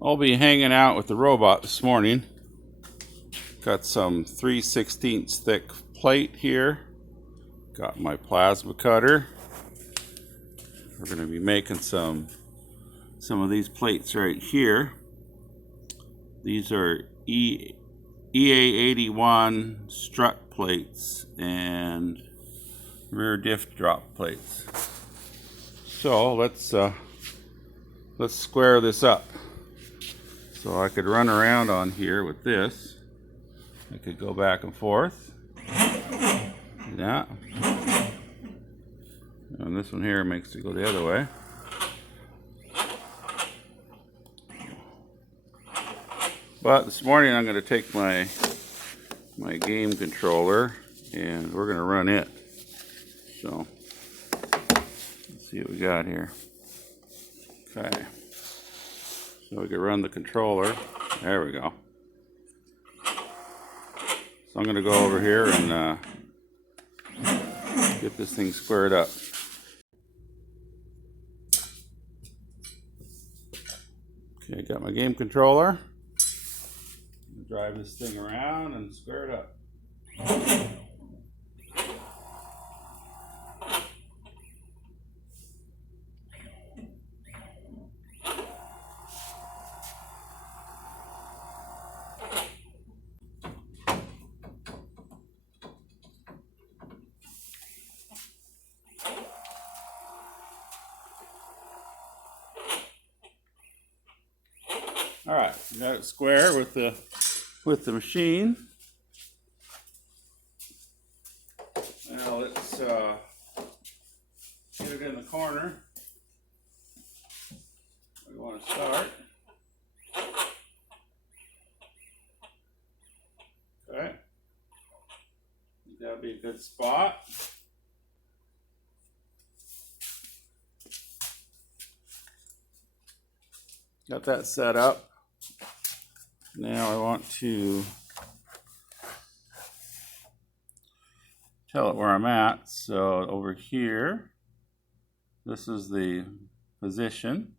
I'll be hanging out with the robot this morning. Got some 3/16 thick plate here. Got my plasma cutter. We're going to be making some of these plates right here. These are EA71 strut plates and rear diff drop plates. So let's square this up. So I could run around on here with this. I could go back and forth. Yeah. And this one here makes it go the other way. But this morning I'm going to take my game controller and we're going to run it. So let's see what we got here. Okay. So we can run the controller. There we go. So I'm going to go over here and get this thing squared up. Okay, got my game controller. Drive this thing around and square it up. All right, got it square with the machine. Now let's get it in the corner. We want to start. Okay, that'll be a good spot. Got that set up. Now I want to tell it where I'm at. So over here, this is the position,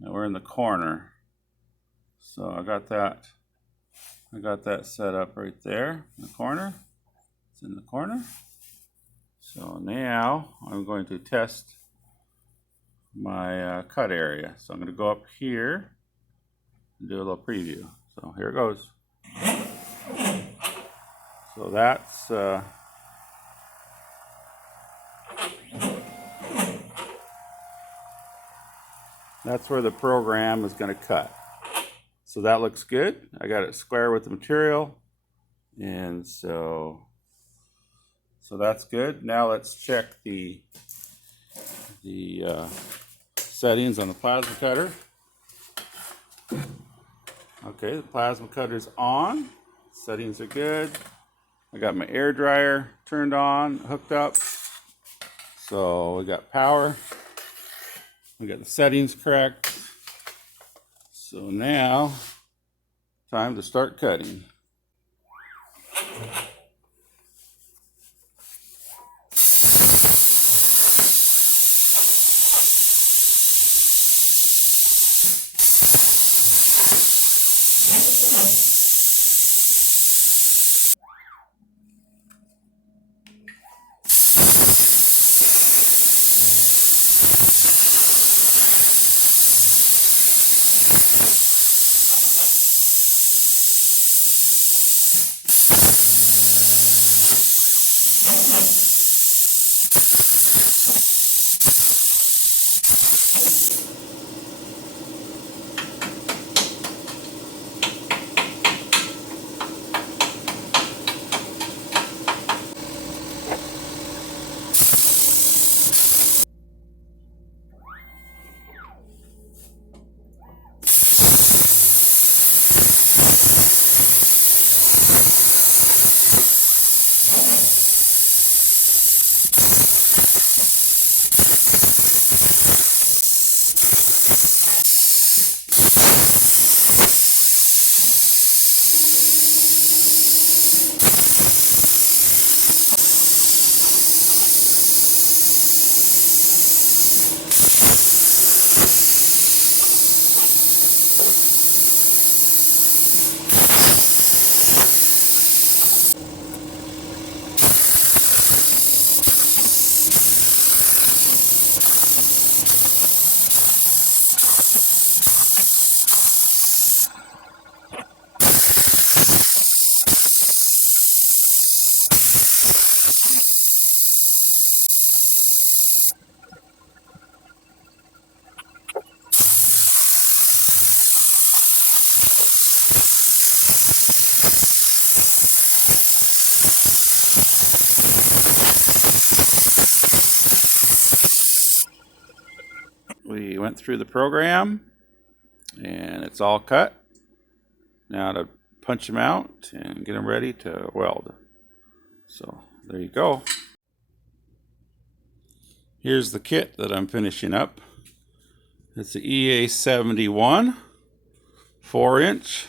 and we're in the corner. So I got that set up right there in the corner. It's in the corner. So now I'm going to test my cut area. So I'm going to go up here and do a little preview. So here it goes. So that's where the program is going to cut. So that looks good. I got it square with the material, and so that's good. Now let's check the settings on the plasma cutter. Okay, the plasma cutter's on. Settings are good. I got my air dryer turned on, hooked up. So we got power. We got the settings correct. So now, time to start cutting. went through the program and it's all cut. Now to punch them out and get them ready to weld. So there you go. Here's the kit that I'm finishing up. It's the EA71 4-inch.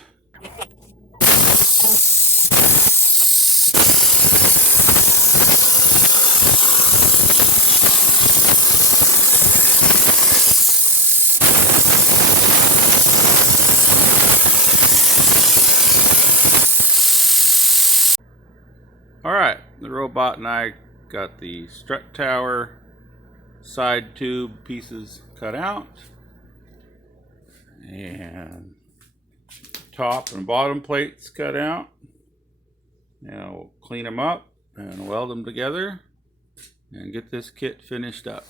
Alright, the robot and I got the strut tower side tube pieces cut out, and top and bottom plates cut out. Now we'll clean them up and weld them together and get this kit finished up.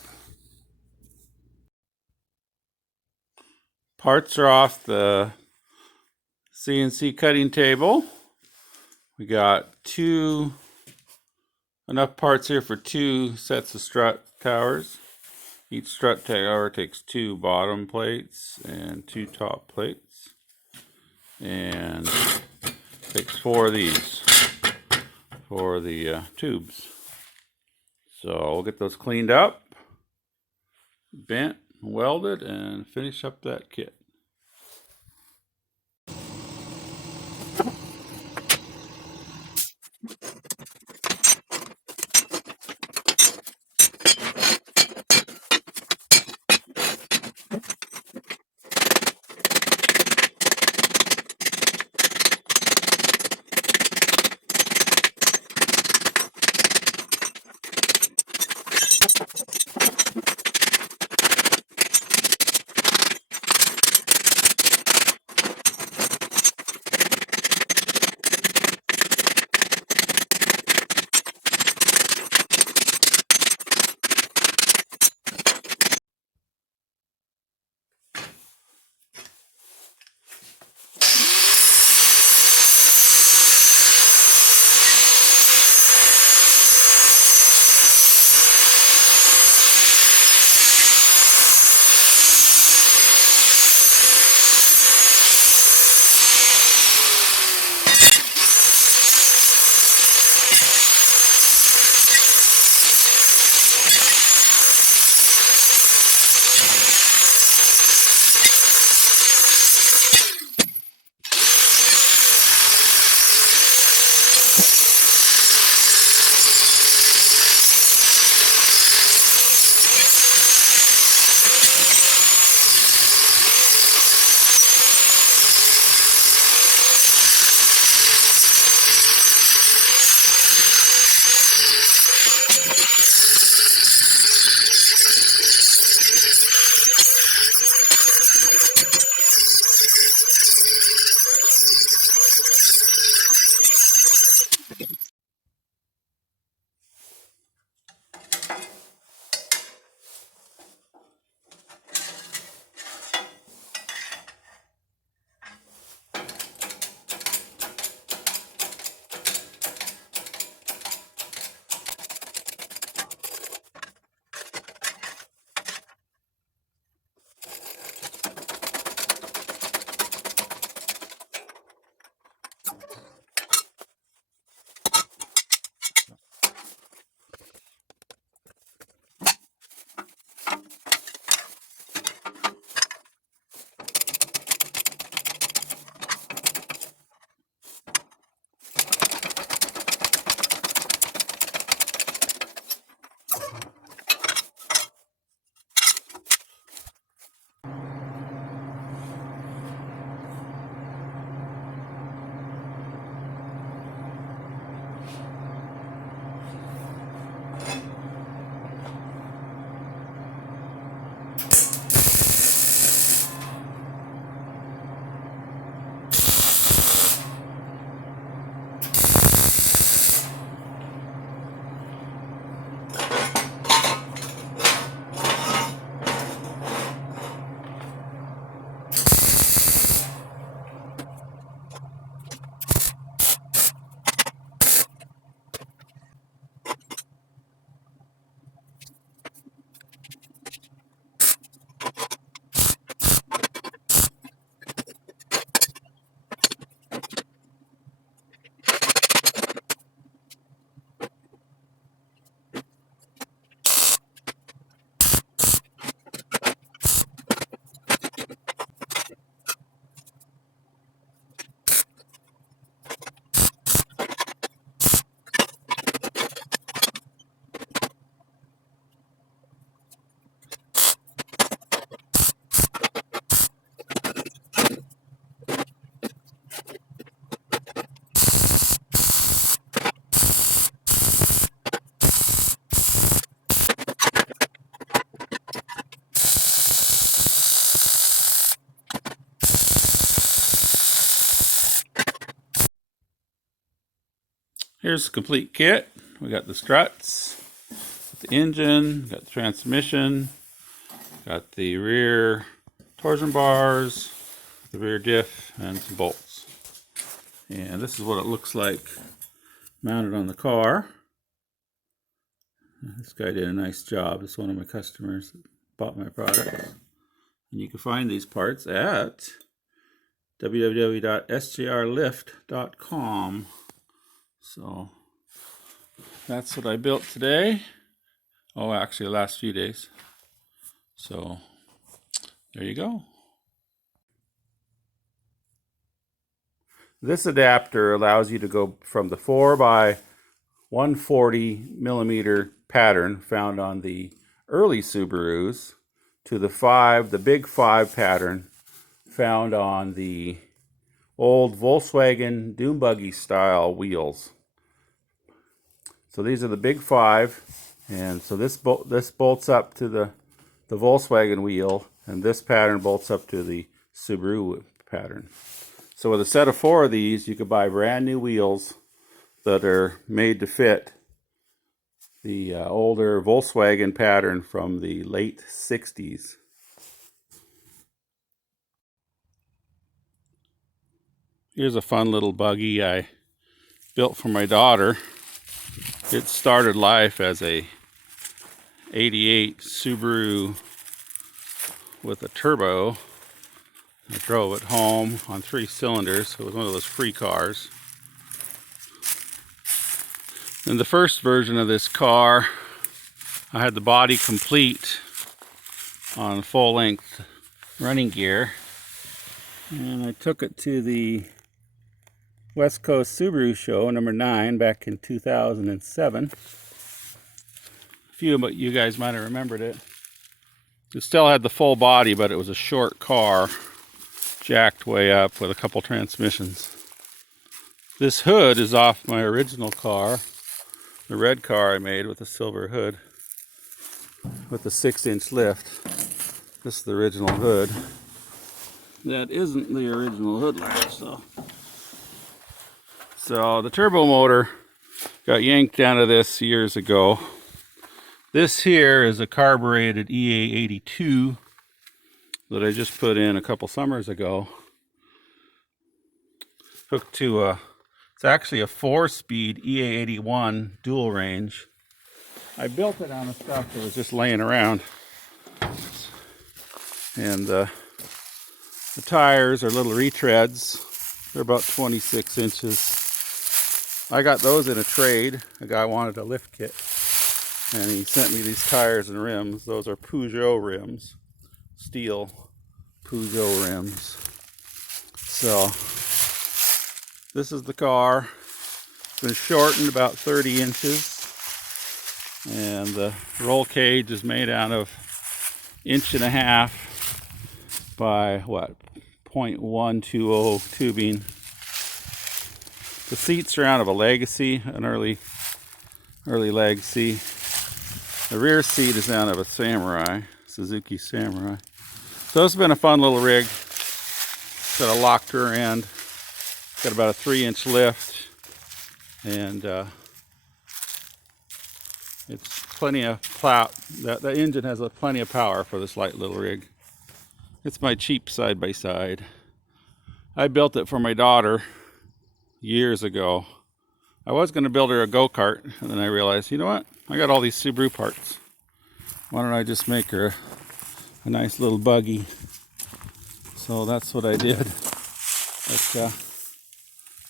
Parts are off the CNC cutting table. We got enough parts here for 2 sets of strut towers. Each strut tower takes 2 bottom plates and 2 top plates, and takes 4 of these for the tubes. So we'll get those cleaned up, bent, welded, and finish up that kit. Here's the complete kit. We got the struts, the engine, got the transmission, got the rear torsion bars, the rear diff, and some bolts. And this is what it looks like mounted on the car. This guy did a nice job. It's one of my customers that bought my product. And you can find these parts at www.sjrlift.com. So that's what I built today. Oh, actually the last few days. So there you go. This adapter allows you to go from the 4x140 millimeter pattern found on the early Subarus to the big 5 pattern found on the old Volkswagen dune buggy style wheels. So these are the big 5, and so this bolts up to the Volkswagen wheel, and this pattern bolts up to the Subaru pattern. So with a set of 4 of these, you could buy brand new wheels that are made to fit the older Volkswagen pattern from the late 60s. Here's a fun little buggy I built for my daughter. It started life as a 88 Subaru with a turbo. I drove it home on 3 cylinders. It was one of those free cars. In the first version of this car, I had the body complete on full-length running gear. And I took it to the West Coast Subaru show, number 9, back in 2007. A few of you guys might have remembered it. It still had the full body, but it was a short car, jacked way up with a couple transmissions. This hood is off my original car, the red car I made with a silver hood with a 6-inch lift. This is the original hood. That isn't the original hood latch though. So the turbo motor got yanked out of this years ago. This here is a carbureted EA72 that I just put in a couple summers ago. Hooked to it's actually a 4-speed EA81 dual range. I built it on the stuff that was just laying around. And the tires are little retreads. They're about 26 inches. I got those in a trade. A guy wanted a lift kit, and he sent me these tires and rims. Those are Peugeot rims, steel Peugeot rims. So this is the car. It's been shortened about 30 inches, and the roll cage is made out of 1.5 by what, 0.120 tubing. The seats are out of a Legacy, an early Legacy. The rear seat is out of a Samurai, Suzuki Samurai. So this has been a fun little rig. It's got a locked rear end. It's got about a 3-inch lift, and it's plenty of plow. The engine has plenty of power for this light little rig. It's my cheap side-by-side. I built it for my daughter years ago. I was going to build her a go-kart, and then I realized, you know what? I got all these Subaru parts. Why don't I just make her a nice little buggy? So that's what I did. But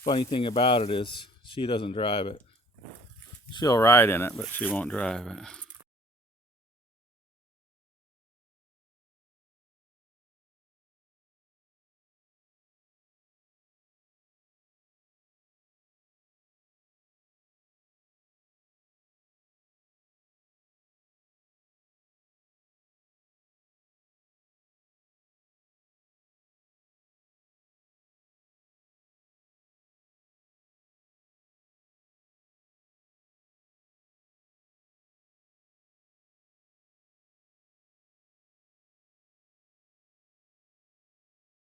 funny thing about it is she doesn't drive it. She'll ride in it, but she won't drive it.